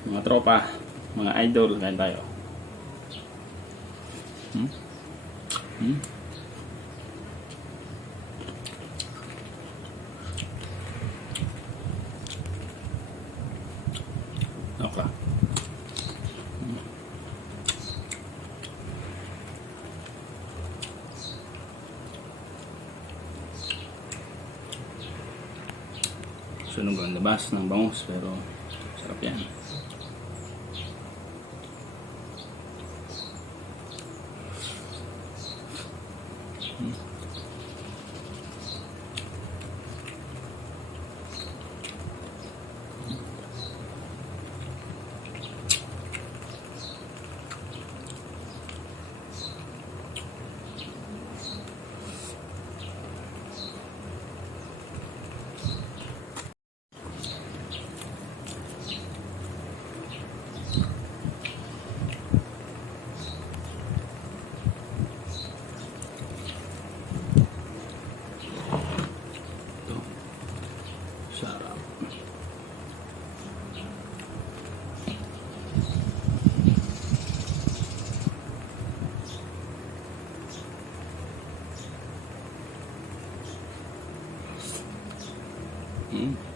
Mga tropa, mga idol, kain tayo. Okay. Sunog ang labas ng bangus pero sarap yan. Sarap. Mm.